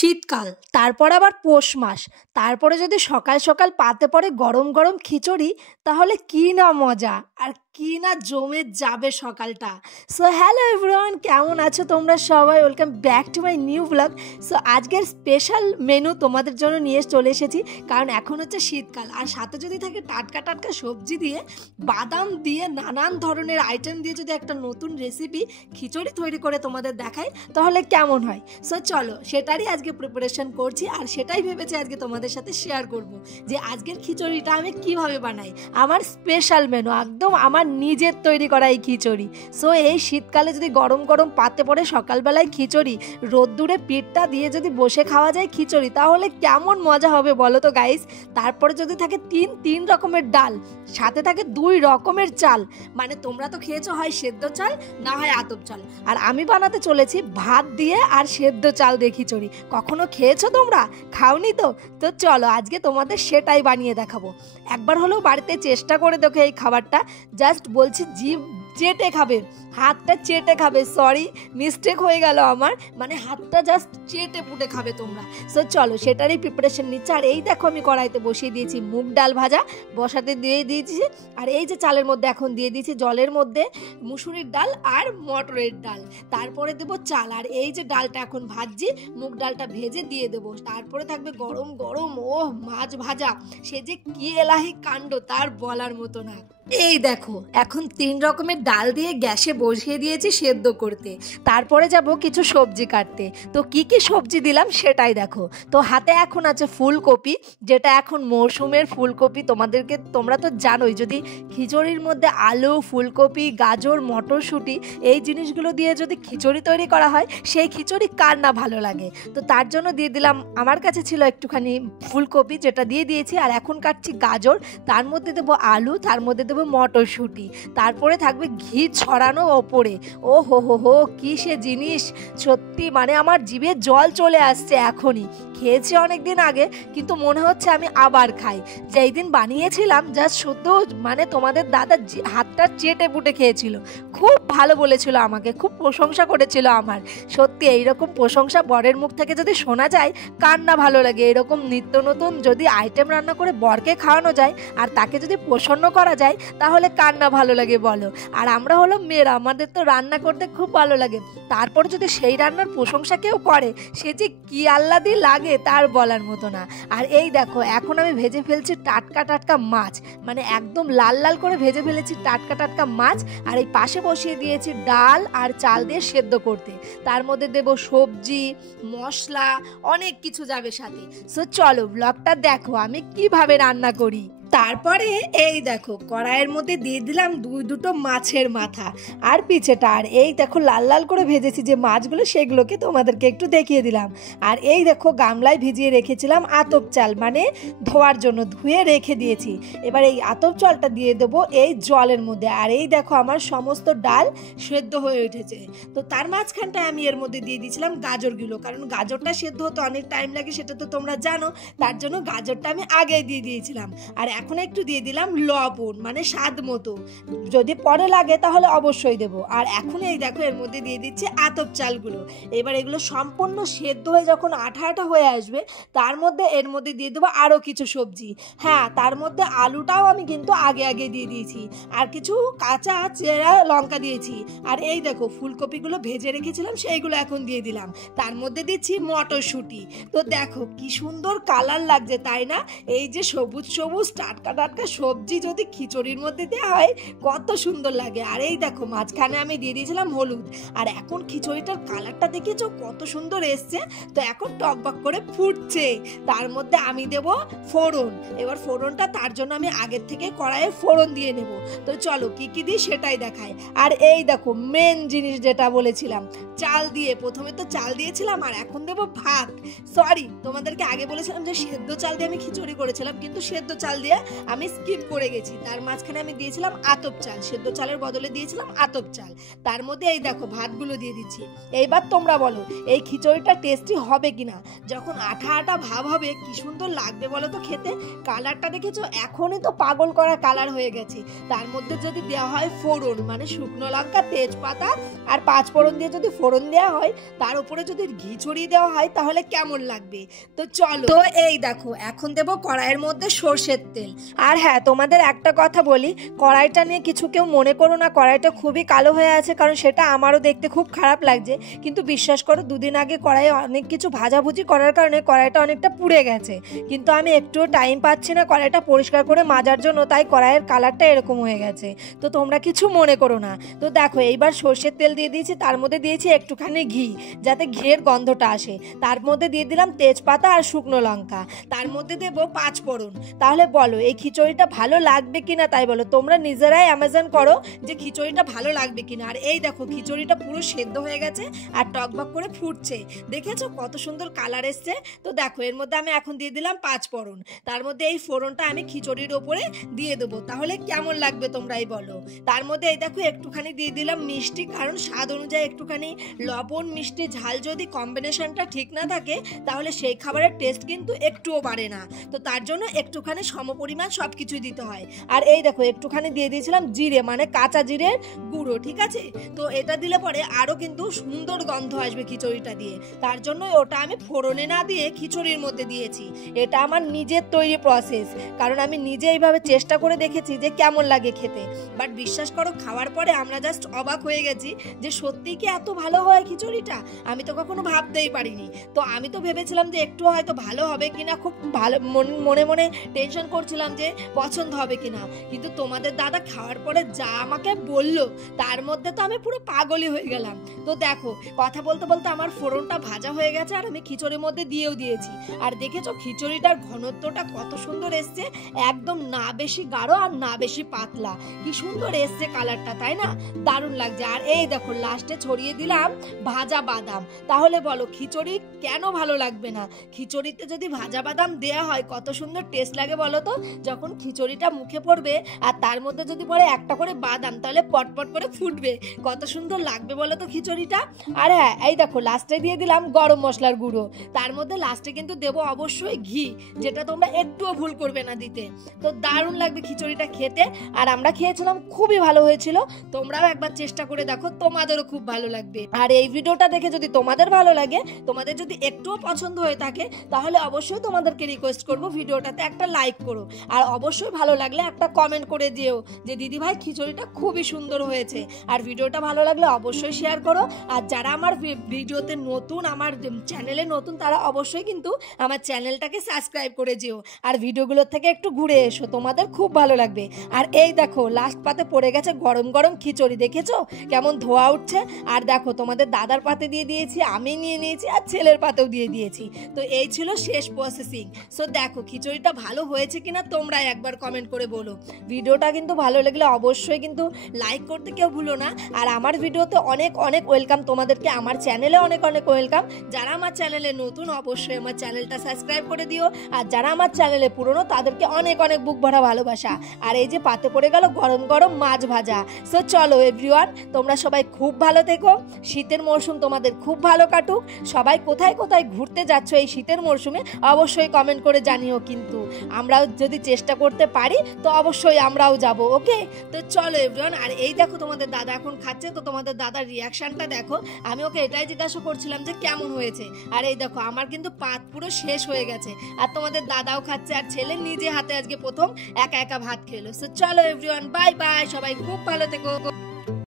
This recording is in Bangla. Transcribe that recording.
শীতকাল, তারপর আবার পৌষ মাস, তারপরে যদি সকাল সকাল পাতে পড়ে গরম গরম খিচুড়ি, তাহলে কি না মজা আর কি না জমে যাবে সকালটা। সো হ্যালো এভরিওয়ান, কেমন আছো তোমরা সবাই? Welcome back to my new blog. So আজকের স্পেশাল মেনু তোমাদের জন্য নিয়ে চলে এসেছি, কারণ এখন হচ্ছে শীতকাল, আর সাথে যদি থাকে টাটকা টাটকা সবজি দিয়ে, বাদাম দিয়ে, নানান ধরনের আইটেম দিয়ে যদি একটা নতুন রেসিপি খিচুড়ি তৈরি করে তোমাদের দেখায়, তাহলে কেমন হয়? সো চলো, সেটারই আজকে প্রিপারেশন করছি, আর সেটাই ভেবেছি আজকে তোমাদের সাথে শেয়ার করব যে আজকের খিচুড়িটা আমি কিভাবে বানাই। আমার স্পেশাল মেনু, একদম আমার নিজের তৈরি করা এই খিচুড়ি। সো এই শীতকালে যদি গরম গরম পাতে পড়ে সকালবেলায় খিচুড়ি, রোদ্দুরে পিঠটা দিয়ে যদি বসে খাওয়া যায় খিচুড়ি, তাহলে কেমন মজা হবে বলো তো গাইস। তারপরে যদি থাকে তিন রকমের ডাল, সাথে থাকে 2 রকমের চাল, মানে তোমরা তো খেয়েছো হয় সেদ্ধ চাল, না হয় আতপ চাল, আর আমি বানাতে চলেছি ভাত দিয়ে আর সেদ্ধ চাল দিয়ে খিচুড়ি। কখনো খেয়েছো তোমরা? খাওনি তো? তো চলো আজকে তোমাদের সেটাই বানিয়ে দেখাবো। একবার হলেও বাড়িতে চেষ্টা করে দেখো এই খাবারটা, জাস্ট বলছি জিভ চেটে খাবে, হাতটা চেটে খাবে। সরি, মিস্টেক হয়ে গেল আমার, মানে হাতটা জাস্ট চেটে পুটে খাবে তোমরা। সো চলো সেটারই প্রিপারেশন নিচ্ছি। আর এই দেখো আমি কড়াইতে বসিয়ে দিয়েছি মুগ ডাল ভাজা, বসাতে দিয়ে দিয়েছি। আর এই যে চালের মধ্যে এখন দিয়ে দিয়েছি জলের মধ্যে মুসুরির ডাল আর মটরের ডাল, তারপরে দেবো চাল। আর এই যে ডালটা এখন ভাজছি, মুগ ডালটা ভেজে দিয়ে দেবো। তারপরে থাকবে গরম গরম মাছ ভাজা, সে যে কি এলাহি কাণ্ড তার বলার মতো না। এই দেখো এখন 3 রকমের ডাল দিয়ে গ্যাসে বসিয়ে দিয়েছি সেদ্ধ করতে। তারপরে যাব কিছু সবজি কাটতে। তো কি কি সবজি দিলাম সেটাই দেখো। তো হাতে এখন আছে ফুলকপি, যেটা এখন মরশুমের ফুলকপি। তোমরা তো জানোই, যদি খিচুড়ির মধ্যে আলু, ফুলকপি, গাজর, মটরশুঁটি এই জিনিসগুলো দিয়ে যদি খিচুড়ি তৈরি করা হয়, সেই খিচুড়ি কার না ভালো লাগে। তো তার জন্য দিয়ে দিলাম, আমার কাছে ছিল একটুখানি ফুলকপি, যেটা দিয়ে দিয়েছি। আর এখন কাটছি গাজর, তার মধ্যে দেবো আলু, তার মধ্যে দেবো মটরশুঁটি, তারপরে থাকবে ঘি ছড়ানো ওপরে। ও হো হো হো, কি সে জিনিস! সত্যি মানে আমার জিভে জল চলে আসছে এখনই। খেয়েছি অনেক দিন আগে, কিন্তু মনে হচ্ছে আমি আবার খাই। যেই দিন বানিয়েছিলাম জাস্ট শুদ্ধ মানে তোমাদের দাদা হাতটা চেটে পুটে খেয়েছিল, খুব ভালো বলেছিল আমাকে, খুব প্রশংসা করেছিল আমার। সত্যি এইরকম প্রশংসা বরের মুখ থেকে যদি শোনা যায়, কার না ভালো লাগে? এরকম নিত্য নতুন যদি আইটেম রান্না করে বরকে খাওয়ানো যায়, আর তাকে যদি প্রসন্ন করা যায়, তাহলে কার না ভালো লাগে বলো? আর আমরা হলো মেয়েরা, আমাদের তো রান্না করতে খুব ভালো লাগে। তারপর যদি সেই রান্নার প্রশংসা কেউ করে, সে যে কি আহ্লাদি লাগে তার বলার মতো না। আর এই দেখো এখন আমি ভেজে ফেলছি টাটকা টাটকা মাছ, মানে একদম লাল লাল করে ভেজে ফেলেছি টাটকা টাটকা মাছ। আর এই পাশে বসিয়ে দিয়েছি ডাল আর চাল দিয়ে সেদ্ধ করতে। তার মধ্যে দেব সবজি, মশলা, অনেক কিছু যাবে সাথে। সো চলো ব্লগটা দেখো আমি কিভাবে রান্না করি। তারপরে এই দেখো কড়াইয়ের মধ্যে দিয়ে দিলাম দুটো মাছের মাথা আর পিছেটা। আর এই দেখো লাল লাল করে ভেজেছি যে মাছগুলো, সেগুলোকে তোমাদেরকে একটু দেখিয়ে দিলাম। আর এই দেখো গামলায় ভিজিয়ে রেখেছিলাম আতপ চাল, মানে ধোয়ার জন্য ধুয়ে রেখে দিয়েছি। এবার এই আতপ চালটা দিয়ে দেবো এই জলের মধ্যে। আর এই দেখো আমার সমস্ত ডাল সেদ্ধ হয়ে উঠেছে। তো তার মাঝখানটায় আমি এর মধ্যে দিয়ে দিয়েছিলাম গাজরগুলো, কারণ গাজরটা সেদ্ধ হতে অনেক টাইম লাগে, সেটা তো তোমরা জানো। তার জন্য গাজরটা আমি আগেই দিয়ে দিয়েছিলাম। আর এখন একটু দিয়ে দিলাম লবণ, মানে স্বাদ মতো, যদি পরে লাগে তাহলে অবশ্যই দেবো। আর এখন এই দেখো এর মধ্যে দিয়ে দিচ্ছি আতপ চালগুলো। এবার এগুলো সম্পূর্ণ সেদ্ধ হয়ে যখন আঠা আঠা হয়ে আসবে, তার মধ্যে এর মধ্যে দিয়ে দেবো আরও কিছু সবজি। হ্যাঁ, তার মধ্যে আলুটাও আমি কিন্তু আগে দিয়ে দিয়েছি, আর কিছু কাঁচা চেরা লঙ্কা দিয়েছি। আর এই দেখো ফুলকপিগুলো ভেজে রেখেছিলাম, সেইগুলো এখন দিয়ে দিলাম। তার মধ্যে দিচ্ছি মটরশুঁটি। তো দেখো কি সুন্দর কালার লাগছে, তাই না? এই যে সবুজ সবুজ টাটকা টাটকা সবজি যদি খিচুড়ির মধ্যে দেওয়া হয়, কত সুন্দর লাগে। আর এই দেখো মাঝখানে আমি দিয়ে দিয়েছিলাম হলুদ। আর এখন খিচুড়িটার কালারটা দেখেছো কত সুন্দর এসছে? তো এখন টকবক করে ফুটছে। তার মধ্যে আমি দেব ফোড়ন। এবার ফোড়নটা তার জন্য আমি আগের থেকে কড়াইয়ে ফোড়ন দিয়ে নেব। তো চলো কি কি দিই সেটাই দেখাই। আর এই দেখো মেন জিনিস যেটা বলেছিলাম, চাল দিয়ে, প্রথমে তো চাল দিয়েছিলাম, আর এখন দেবো ভাত। সরি, তোমাদেরকে আগে বলেছিলাম যে সেদ্ধ চাল দিয়ে আমি খিচুড়ি করেছিলাম, কিন্তু সেদ্ধ চাল দিয়ে আমি স্কিপ করে গেছি। তার মাঝখানে আমি দিয়েছিলাম আতপ চাল, সেদ্ধ চালের বদলে দিয়েছিলাম আতপ চাল। তার মধ্যে এই দেখো ভাতগুলো দিয়ে দিচ্ছি। এইবার তোমরা বলো এই খিচুড়িটা টেস্টি হবে কিনা। যখন আঠা আঠা ভাব হবে কি সুন্দর লাগবে বলো তো খেতে। কালারটা দেখেছো, এখনই তো পাগল করা কালার হয়ে গেছে। তার মধ্যে যদি দেওয়া হয় ফোড়ন, মানে শুকনো লঙ্কা, তেজপাতা আর 5 ফোড়ন দিয়ে যদি ফোড়ন দেওয়া হয়, তার উপরে যদি ঘি ছড়িয়ে দেওয়া হয় তাহলে কেমন লাগবে। তো চলো, তো এই দেখো এখন দেবো কড়াইয়ের মধ্যে সর্ষের তেল। আর হ্যাঁ, তোমাদের একটা কথা বলি, কড়াইটা নিয়ে কিছু কেউ মনে করো না, কড়াইটা খুবই কালো হয়ে আছে, কারণ সেটা আমারও দেখতে খুব খারাপ লাগছে। কিন্তু বিশ্বাস করো, দুদিন আগে কড়াইয়ে অনেক কিছু ভাজাভুজি করার কারণে কড়াইটা অনেকটা পুড়ে গেছে। কিন্তু আমি একটুও টাইম পাচ্ছি না কড়াইটা পরিষ্কার করে মাজার জন্য, তাই কড়াইয়ের কালারটা এরকম হয়ে গেছে। তো তোমরা কিছু মনে করো না। তো দেখো এইবার সর্ষের তেল দিয়ে দিয়েছি, তার মধ্যে দিয়েছি একটুখানি ঘি, যাতে ঘিয়ের গন্ধটা আসে। তার মধ্যে দিয়ে দিলাম তেজপাতা আর শুকনো লঙ্কা। তার মধ্যে দেবো 5 ফোড়ন। তাহলে বলো এই খিচুড়িটা ভালো লাগবে কিনা, তাই বলো তোমরা নিজেরাই অ্যামাজন করো যে খিচুড়িটা ভালো লাগবে কিনা। আর এই দেখো খিচুড়িটা পুরো সেদ্ধ হয়ে গেছে আর টকবক করে ফুটছে, দেখেছো কত সুন্দর কালার এসছে। তো দেখো এর মধ্যে আমি এখন দিয়ে দিলাম 5 ফোড়ন। তার মধ্যে এই ফোড়নটা আমি খিচুড়ির ওপরে দিয়ে দেবো, তাহলে কেমন লাগবে তোমরাই বলো। তার মধ্যে এই দেখো একটুখানি দিয়ে দিলাম মিষ্টি, কারণ স্বাদ অনুযায়ী একটুখানি লবণ মিষ্টি ঝাল যদি কম্বিনেশনটা ঠিক না থাকে তাহলে সেই খাবারের টেস্ট কিন্তু একটুও বাড়ে না। তো তার জন্য একটুখানি সমপরিমাণ সব কিছুই দিতে হয়। আর এই দেখো একটুখানি দিয়ে দিয়েছিলাম জিরে, মানে কাঁচা জিরের গুঁড়ো, ঠিক আছে। তো এটা দিলে পরে আরও কিন্তু সুন্দর গন্ধ আসবে খিচুড়িটা দিয়ে। তার জন্য ওটা আমি ফোড়নে না দিয়ে খিচুড়ির মধ্যে দিয়েছি। এটা আমার নিজের তৈরি প্রসেস, কারণ আমি নিজে এইভাবে চেষ্টা করে দেখেছি যে কেমন লাগে খেতে। বাট বিশ্বাস করো, খাওয়ার পরে আমরা জাস্ট অবাক হয়ে গেছি যে সত্যি কি এত ভালো হয় খিচুড়িটা। আমি তো কখনো ভাবতেই পারিনি। তো আমি তো ভেবেছিলাম যে একটু হয়তো ভালো হবে কিনা, খুব ভালো মনে মনে টেনশন করছিলাম যে পছন্দ হবে কিনা। কিন্তু তোমাদের দাদা খাওয়ার পরে যা আমাকে বললো, তার মধ্যে তো আমি পুরো পাগলই হয়ে গেলাম। তো দেখো কথা বলতে বলতে আমার ফোড়নটা ভাজা হয়ে গেছে আর আমি খিচুড়ির মধ্যে দিয়েও দিয়েছি। আর দেখেছো খিচুড়িটার ঘনত্বটা কত সুন্দর এসছে, একদম না বেশি গাঢ় আর না বেশি পাতলা, কি সুন্দর এসছে কালারটা, তাই না? দারুণ লাগছে। আর এই দেখো লাস্টে ছড়িয়ে দিলাম ভাজা বাদাম। তাহলে বলো খিচুড়ি কেন ভালো লাগবে না? খিচুড়িতে যদি ভাজা বাদাম দেয়া হয় কত সুন্দর টেস্ট লাগে বলো তো। যখন খিচুড়িটা মুখে পড়বে আর তার মধ্যে যদি পড়ে একটা করে বাদাম, তাহলে পটপট করে ফুটবে, কত সুন্দর লাগবে বলো তো খিচুড়িটা। আর হ্যাঁ, এই দেখো লাস্টে দিয়ে দিলাম গরম মশলার গুঁড়ো। তার মধ্যে লাস্টে কিন্তু দেবো অবশ্যই ঘি, যেটা তোমরা একটুও ভুল করবে না দিতে। তো দারুণ লাগবে খিচুড়িটা খেতে। আর আমরা খেয়েছিলাম, খুবই ভালো হয়েছিল। তোমরাও একবার চেষ্টা করে দেখো, তোমাদেরও খুব ভালো লাগবে। আর এই ভিডিওটা দেখে যদি তোমাদের ভালো লাগে, তোমাদের যদি একটুও পছন্দ হয়ে থাকে, তাহলে অবশ্যই তোমাদেরকে রিকোয়েস্ট করবো ভিডিওটাতে একটা লাইক করো। আর অবশ্যই ভালো লাগলে একটা কমেন্ট করে দিও যে দিদি ভাই খিচুড়িটা খুবই সুন্দর হয়েছে। আর ভিডিওটা ভালো লাগলে অবশ্যই শেয়ার করো। আর যারা আমার ভিডিওতে নতুন, আমার চ্যানেলে নতুন, তারা অবশ্যই কিন্তু আমার চ্যানেলটাকে সাবস্ক্রাইব করে যেও। আর ভিডিওগুলোর থেকে একটু ঘুরে এসো, তোমাদের খুব ভালো লাগবে। আর এই দেখো লাস্ট পাতে পড়ে গেছে গরম গরম খিচুড়ি, দেখেছো কেমন ধোয়া উঠছে। আর দেখো তোমাদের দাদার পাতে দিয়ে দিয়েছি, আমি নিয়ে নিয়েছি, আর ছেলের পাতেও দিয়ে দিয়েছি। তো এই ছিল শেষ প্রসেসিং। সো দেখো খিচুড়িটা ভালো হয়েছে কিনা তোমরা একবার কমেন্ট করে বলো। ভিডিওটা কিন্তু ভালো লাগলে অবশ্যই কিন্তু লাইক করতে কেউ ভুলো না। আর আমার ভিডিওতে অনেক অনেক ওয়েলকাম তোমাদেরকে, আমার চ্যানেলে অনেক অনেক ওয়েলকাম। যারা আমার চ্যানেলে নতুন অবশ্যই আমার চ্যানেলটা সাবস্ক্রাইব করে দিও। আর যারা আমার চ্যানেলে পুরনো তাদেরকে অনেক অনেক বুক ভরা ভালোবাসা। আর এই যে পাতে পড়ে গেল গরম গরম মাছ ভাজা। সো চলো এভরিওয়ান, তোমরা সবাই খুব ভালো থেকো, শীতের মরশুম তোমাদের খুব ভালো কাটুক। সবাই কোথায় কোথায় ঘুরতে যাচ্ছ এই শীতের মরশুমে অবশ্যই কমেন্ট করে জানিও। কিন্তু আমরাও যদি চেষ্টা করতে পারি তো অবশ্যই আমরাও যাব। ওকে, তো চলো এভরিওয়ান। আর এই দেখো তোমাদের দাদা এখন খাচ্ছে, তো তোমাদের দাদার রিয়াকশনটা দেখো। আমি ওকে এটাই জিজ্ঞাসা করছিলাম যে কেমন হয়েছে। আর এই দেখো আমার কিন্তু পাত পুরো শেষ হয়ে গেছে, আর তোমাদের দাদাও খাচ্ছে, আর ছেলে নিজে হাতে আজকে প্রথম একা একা ভাত খেলো। সো চলো এভরিওয়ান, বাই বাই, সবাই খুব ভালো থেকো।